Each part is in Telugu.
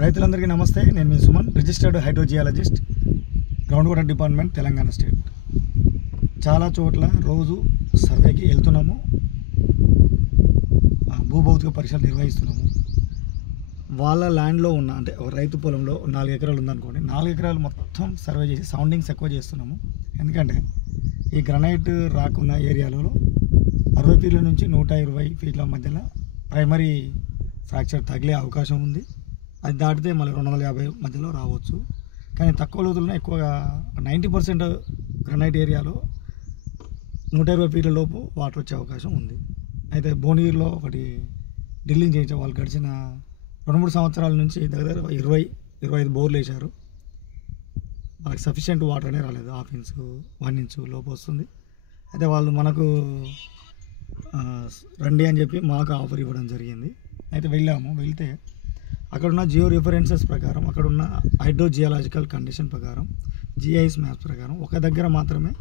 రైతులందరికీ నమస్తే. నేను మీ Suman, registered hydrogeologist, ground water department, Telangana state. చాలా చోట్ల రోజు సర్వేకి వెళ్తున్నాము, భూభౌతిక పరీక్షలు నిర్వహిస్తున్నాము. వాళ్ళ ల్యాండ్లో ఉన్న అంటే ఒక రైతు పొలంలో 4 ఎకరాలు ఉందనుకోండి, 4 ఎకరాలు మొత్తం సర్వే చేసి సౌండింగ్స్ ఎక్కువ చేస్తున్నాము. ఎందుకంటే ఈ గ్రనైట్ రాకున్న ఏరియాలో 60 ఫీట్ల నుంచి 120 ఫీట్ల మధ్యలో ప్రైమరీ ఫ్రాక్చర్ తగిలే అవకాశం ఉంది. అది దాటితే మళ్ళీ 250 మధ్యలో రావచ్చు. కానీ తక్కువ లోతుల్లో ఎక్కువగా 90% గ్రనైట్ ఏరియాలో 120 ఫీట్ల లోపు వాటర్ వచ్చే అవకాశం ఉంది. అయితే భువనగిరిలో ఒకటి డ్రిల్లింగ్ చేయించే వాళ్ళు గడిచిన 2-3 సంవత్సరాల నుంచి దగ్గర 20-25 బోర్లు వేశారు. వాళ్ళకి సఫిషియెంట్ వాటర్ అనేది రాలేదు. 1/2 ఇంచ్ 1 ఇంచ్ లోపు వస్తుంది. అయితే వాళ్ళు మనకు రండి అని చెప్పి మాకు ఆఫర్ ఇవ్వడం జరిగింది. అయితే వెళ్తే అక్కడున్న జియో రిఫరెన్సెస్ ప్రకారం, అక్కడున్న హైడ్రోజియాలజికల్ కండిషన్ ప్రకారం, జిఐఎస్ మ్యాప్స్ ప్రకారం ఒక దగ్గర మాత్రమే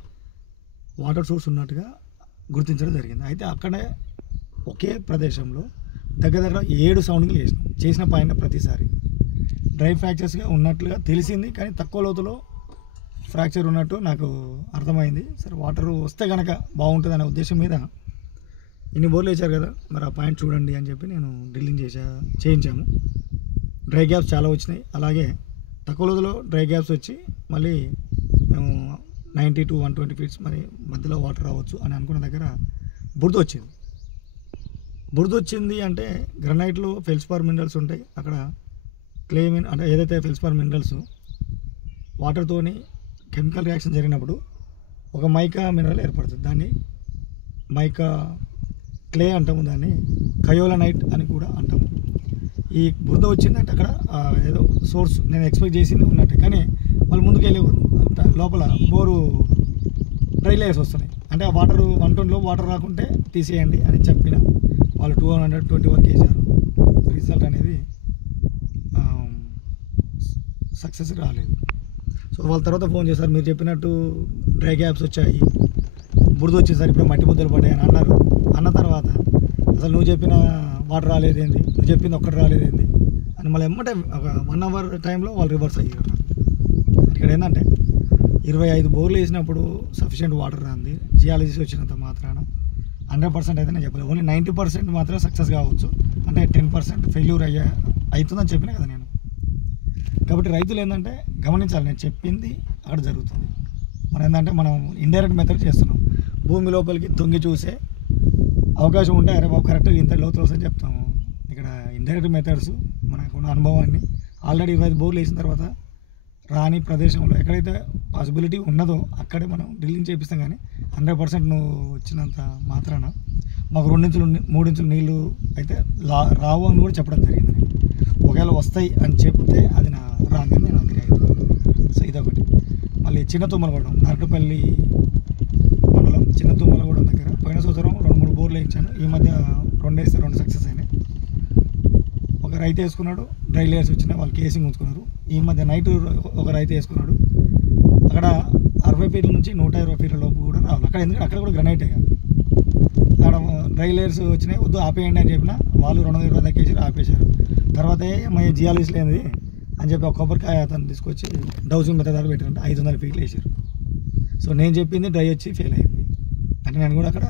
వాటర్ సోర్స్ ఉన్నట్టుగా గుర్తించడం జరిగింది. అయితే అక్కడే ఒకే ప్రదేశంలో దగ్గర 7 సౌండింగ్లు చేసిన పాయింట్ ప్రతిసారి డ్రై ఫ్రాక్చర్స్గా ఉన్నట్లుగా తెలిసింది. కానీ తక్కువ లోతులో ఫ్రాక్చర్ ఉన్నట్టు నాకు అర్థమైంది. సరే, వాటర్ వస్తే కనుక బాగుంటుంది అనే ఉద్దేశం మీద ఇన్ని బోర్లు వేశారు కదా, మరి ఆ పాయింట్ చూడండి అని చెప్పి నేను డ్రిల్లింగ్ చేయించాము. డ్రై గ్యాప్స్ చాలా వచ్చినాయి. అలాగే తక్కువ లోతులో డ్రై గ్యాప్స్ వచ్చి మళ్ళీ మేము 90 to 120 ఫీట్స్ మరి మధ్యలో వాటర్ రావచ్చు అని అనుకున్న దగ్గర బురద వచ్చింది. అంటే గ్రనైట్లో ఫెల్స్పార్ మినరల్స్ ఉంటాయి. అక్కడ క్లేమిన్ అంటే ఏదైతే ఫెల్స్పార్ మినరల్స్ వాటర్తోని కెమికల్ రియాక్షన్ జరిగినప్పుడు ఒక మైకా మినరల్ ఏర్పడుతుంది. దాన్ని మైకా క్లే అంటాము, దాన్ని కయోలనైట్ అని కూడా అంటాము. ఈ బురద వచ్చిందంటే అక్కడ ఏదో సోర్స్ నేను ఎక్స్పెక్ట్ చేసింది ఉన్నట్టే. కానీ వాళ్ళు ముందుకెళ్ళి లోపల బోరు డ్రై లేయర్స్ వస్తున్నాయి. అంటే ఆ వాటర్ 120లో వాటర్ రాకుంటే తీసేయండి అని చెప్పిన వాళ్ళు 220 వరకు వేశారు. రిజల్ట్ అనేది సక్సెస్ రాలేదు. సో వాళ్ళ తర్వాత ఫోన్ చేశారు, మీరు చెప్పినట్టు డ్రై గ్యాప్స్ వచ్చాయి, బురద వచ్చేసరి ఇప్పుడు మట్టి ముద్దలు పడ్డాయి అని అన్నారు. అన్న తర్వాత అసలు నువ్వు చెప్పిన వాటర్ రాలేదేంది, నువ్వు చెప్పింది ఒక్కటి రాలేదేంది అని మళ్ళీ ఎమ్మటే ఒక 1 అవర్ టైంలో వాళ్ళు రివర్స్ అయ్యారు. ఇక్కడ ఏంటంటే 25 బోర్లు వేసినప్పుడు సఫిషియెంట్ వాటర్ రాంది. జియాలజీస్ వచ్చినంత మాత్రాన 100% అయితే నేను చెప్పలేదు. ఓన్లీ 90% మాత్రమే సక్సెస్ కావచ్చు. అంటే 10% ఫెయిల్యూర్ అవుతుందని చెప్పినా కదా నేను. కాబట్టి రైతులు ఏంటంటే గమనించాలి, నేను చెప్పింది అక్కడ జరుగుతుంది. మనం ఇండైరెక్ట్ మెథడ్ చేస్తున్నాం. భూమి లోపలికి తొంగి చూసే అవకాశం ఉంటే అరే బాబు కరెక్ట్గా ఇంత లోతు వస్తుందని చెప్తాము. ఇక్కడ ఇండైరెక్ట్ మెథడ్స్ మనకున్న అనుభవాన్ని ఆల్రెడీ 25 బోర్లు వేసిన తర్వాత రాని ప్రదేశంలో ఎక్కడైతే పాసిబిలిటీ ఉన్నదో అక్కడే మనం డ్రిల్లింగ్ చేపిస్తాం. కానీ 100% నువ్వు వచ్చినంత మాత్రాన మాకు 2 ఇంచులు 3 ఇంచులు నీళ్ళు అయితే రావు అని కూడా చెప్పడం జరిగింది. నేను ఒకవేళ వస్తాయి అని చెప్తే అది నా రాంగ్ అని నేను అగ్రీ అవుతాను. సో ఇదొకటి. మళ్ళీ చిన్న తుమ్మలగూడెం, నార్కపల్లి మండలం చిన్న తుమ్మలగూడెం దగ్గర పోయిన సంవత్సరం 2-3 బోర్లు వేయించాను. ఈ మధ్య 2 వేస్తే 2 సక్సెస్ అయినాయి. ఒక రైతు వేసుకున్నాడు, డ్రై లేయర్స్ వచ్చినాయి, వాళ్ళు కేసింగ్ ఉంచుకున్నారు. ఈ మధ్య నైట్ ఒక రైతు వేసుకున్నాడు. అక్కడ 60 ఫీట్ల నుంచి 120 ఫీట్ల లోపు కూడా రావాలి. అక్కడ కూడా గ్రనైటే కాదు, అక్కడ డ్రై లేయర్స్ వచ్చినాయి. వద్దు ఆపేయండి అని చెప్పిన వాళ్ళు 220 దాకేసి ఆపేశారు. తర్వాత మా జియాలజీస్ లేనిది అని చెప్పి ఒక కొబ్బరికాయ అతను తీసుకొచ్చి డౌసింగ్ మెథడ్ దగ్గర పెట్టారంటే 500 ఫీట్లు వేసారు. సో నేను చెప్పింది డ్రై వచ్చి ఫెయిల్ అయింది. అంటే నేను కూడా అక్కడ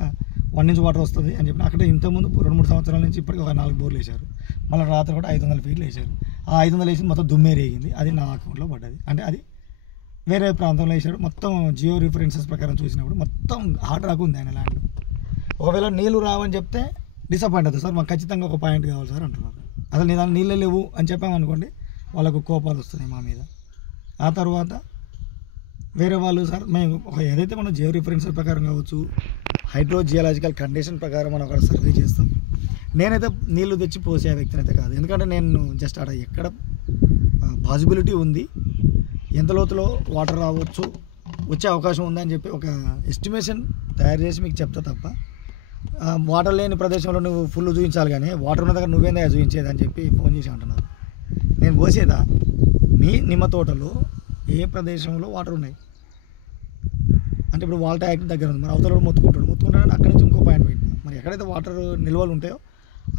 1 ఇంచ్ వాటర్ వస్తుంది అని చెప్పిన అక్కడ ఇంతకుముందు 2-3 సంవత్సరాల నుంచి ఇప్పటికి ఒక 4 బోర్లు వేశారు. మళ్ళీ రాత్రి కూడా 500 ఫీట్లు వేశారు. ఆ 500 వేసి మొత్తం దుమ్మేరేగింది. అది నా అకౌంట్లో పడ్డది. అంటే అది వేరే ప్రాంతంలో వేసాడు. మొత్తం జియో రిఫరెన్సెస్ ప్రకారం చూసినప్పుడు మొత్తం హార్డ్ రాక్ ఉంది ఆయన ల్యాండ్. ఒకవేళ నీళ్ళు రావని చెప్తే డిసప్పాయింట్ అవుతుంది. సార్ మాకు ఖచ్చితంగా ఒక పాయింట్ కావాలి సార్ అంటున్నారు. అసలు నీ దాని నీళ్ళే లేవు అని చెప్పామనుకోండి, వాళ్ళకు కోపాలు వస్తున్నాయి మా మీద. ఆ తర్వాత వేరే వాళ్ళు సార్ మేము ఏదైతే మనం జియో రిఫరెన్సెస్ ప్రకారం కావచ్చు, హైడ్రోజియాలజికల్ కండిషన్ ప్రకారం మనం అక్కడ సర్వే చేస్తాం. నేనైతే నీళ్లు తెచ్చి పోసే వ్యక్తిని అయితే కాదు. ఎందుకంటే నేను జస్ట్ అక్కడ ఎక్కడ పాసిబిలిటీ ఉంది, ఎంత లోతులో వాటర్ రావచ్చు, వచ్చే అవకాశం ఉందని చెప్పి ఒక ఎస్టిమేషన్ తయారు చేసి మీకు చెప్తా తప్ప వాటర్ లేని ప్రదేశంలో నువ్వు ఫుల్ చూపించాలి. కానీ వాటర్ ఉన్న దగ్గర నువ్వేందా చూపించేది అని చెప్పి ఫోన్ చేసి అంటున్నారు. నేను పోసేదా మీ నిమ్మ తోటలో ఏ ప్రదేశంలో వాటర్ ఉన్నాయి అంటే ఇప్పుడు వాల్టా యాక్ట్ దగ్గర ఉంది, మరి అవతల మొత్తుకుంటాడు అక్కడి నుంచి ఇంకో పాయింట్ పెట్టిన మరి ఎక్కడైతే వాటర్ నిల్వలు ఉంటాయో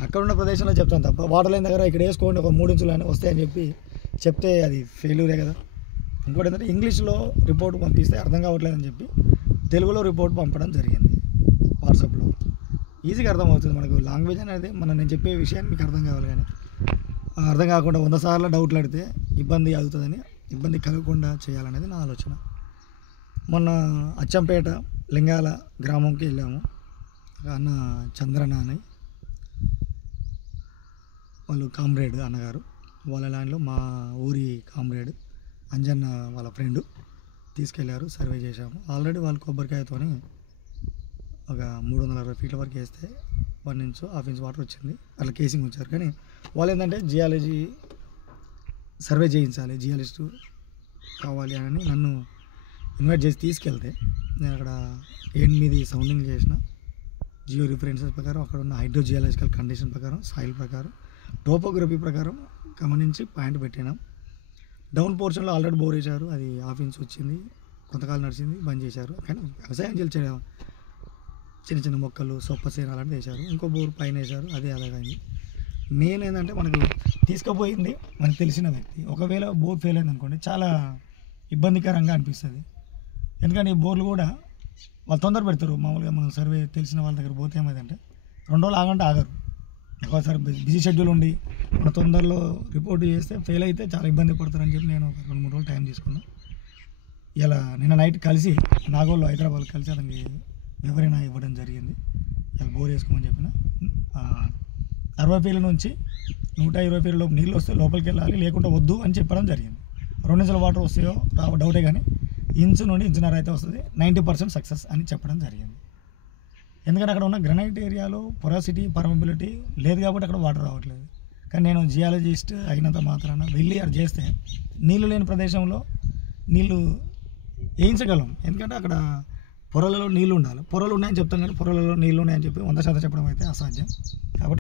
అక్కడ ఉన్న ప్రదేశంలో చెప్తాను తప్ప వాటర్ లైన్ దగ్గర ఇక్కడ వేసుకోండి ఒక 3 ఇంచులు అని వస్తాయని చెప్తే అది ఫెయిల్యూరే కదా. ఇంకోటి ఏంటంటే ఇంగ్లీష్లో రిపోర్ట్ పంపిస్తే అర్థం కావట్లేదని చెప్పి తెలుగులో రిపోర్ట్ పంపడం జరిగింది వాట్సాప్లో. ఈజీగా అర్థమవుతుంది మనకు. లాంగ్వేజ్ అనేది నేను చెప్పే విషయాన్ని మీకు అర్థం కావాలి, కానీ అర్థం కాకుండా 100 సార్లు డౌట్లు అడిగితే ఇబ్బంది అవుతుందని, ఇబ్బంది కలగకుండా చేయాలనేది నా ఆలోచన. మొన్న అచ్చంపేట లింగాల గ్రామంకి వెళ్ళాము. అన్న చంద్రన్న అని వాళ్ళు కామ్రేడ్ అన్నగారు, వాళ్ళ ల్యాండ్లో మా ఊరి కామ్రేడ్ అంజన్న వాళ్ళ ఫ్రెండ్ తీసుకెళ్లారు. సర్వే చేశాము. ఆల్రెడీ వాళ్ళు కొబ్బరికాయతోని ఒక 360 ఫీట్ల వరకు వేస్తే 1 ఇంచు 1/2 ఇంచ్ వాటర్ వచ్చింది. అట్లా కేసింగ్ ఉంచారు. కానీ వాళ్ళు ఏంటంటే జియాలజీ సర్వే చేయించాలి, జియాలజిస్టు కావాలి అని నన్ను ఇన్వైట్ చేసి తీసుకెళ్తే నేను అక్కడ 8 సౌండింగ్ చేసిన. జియో రిఫరెన్సెస్ ప్రకారం, అక్కడ ఉన్న హైడ్రోజియాలజికల్ కండిషన్ ప్రకారం, సాయిల్ ప్రకారం, టోపోగ్రఫీ ప్రకారం గమనించి పాయింట్ పెట్టినాం. డౌన్ పోర్షన్లో ఆల్రెడీ బోర్ వేశారు, అది 1/2 ఇంచ్ వచ్చింది. కొంతకాలం నడిచింది, బంద్ చేశారు. కానీ వ్యవసాయం చేయాలి, చిన్న చిన్న మొక్కలు సొప్పసేన అలాంటివి వేశారు. ఇంకో బోర్ పైన వేశారు, అదే అలాగైంది. నేనేంటంటే మనకు తీసుకుపోయింది మనకు తెలిసిన వ్యక్తి. ఒకవేళ బోర్ ఫెయిల్ అయింది అనుకోండి, చాలా ఇబ్బందికరంగా అనిపిస్తుంది. ఎందుకంటే ఈ బోర్లు కూడా వాళ్ళు తొందర పెడతారు. మామూలుగా మనం సర్వే తెలిసిన వాళ్ళ దగ్గర పోతే ఏమైందంటే 2 రోజులు ఆగంటే ఆగరు. ఎక్కువసారి బిజీ షెడ్యూల్ ఉండి మన తొందరలో రిపోర్ట్ చేస్తే ఫెయిల్ అయితే చాలా ఇబ్బంది పడతారని చెప్పి నేను ఒక 2-3 రోజులు టైం తీసుకున్నాను. ఇలా నిన్న నైట్ కలిసి నాగోల్లో హైదరాబాద్ కలిసి అతనికి ఎవరైనా ఇవ్వడం జరిగింది. ఇలా బోర్ వేసుకోమని చెప్పిన. 60 ఫీట్ల నుంచి 120 ఫీట్ల లోపు నీళ్ళు వస్తే లోపలికి వెళ్ళాలి, లేకుంటే వద్దు అని చెప్పడం జరిగింది. 2 ఇంచుల వాటర్ వస్తాయో రావో డౌటే, కానీ ఇంచు నుండి ఇంచున్నర అయితే వస్తుంది, 90% సక్సెస్ అని చెప్పడం జరిగింది. ఎందుకంటే అక్కడ ఉన్న గ్రనైట్ ఏరియాలో పొరాసిటీ పర్మబిలిటీ లేదు కాబట్టి అక్కడ వాటర్ రావట్లేదు. కానీ నేను జియాలజిస్ట్ అయినంత మాత్రాన వెళ్ళి అది చేస్తే నీళ్ళు లేని ప్రదేశంలో నీళ్ళు వేయించగలం. ఎందుకంటే అక్కడ పొరలలో నీళ్ళు ఉండాలి. పొరలు ఉన్నాయని చెప్తాం, కానీ పొరలలో నీళ్ళు ఉన్నాయని చెప్పి 100% చెప్పడం అయితే అసాధ్యం. కాబట్టి